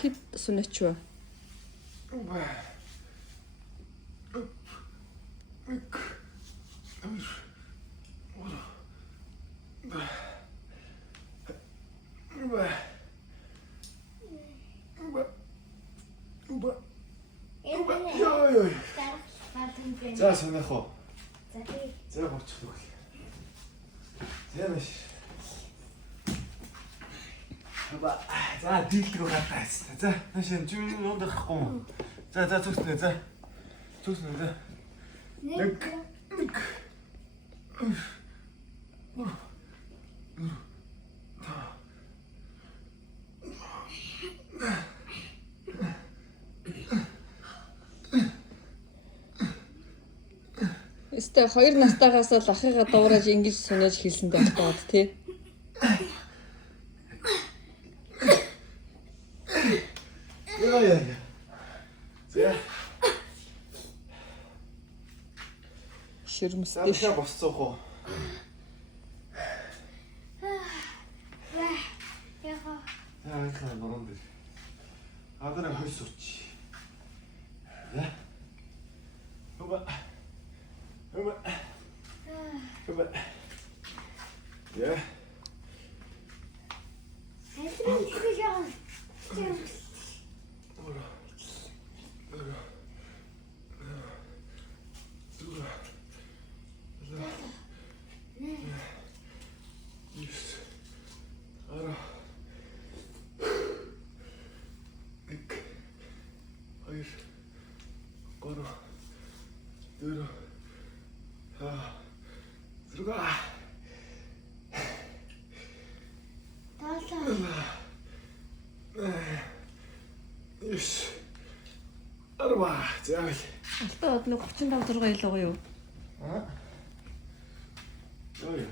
Хит сонячва. За сонирхоо. За болчихлоо. Зэмэш. За дийлд рүү гадаа хайсан. За нашин чим юунд гарахгүй. За зүгснэ за. Зүгснэ за. Нэг. Өстө 2 настайгаас л ахыгаа дуурайж ингэж сунаж хэлсэн байх тий. Яа. За. Ширмэстэй. За босцоох уу. Яа, ихэ норон дээр. Адаа хойс сурч. Я. Оба. Я. Арва. За. Алтаа од нэг 35 6 илүү гоё юу? Аа. Ой.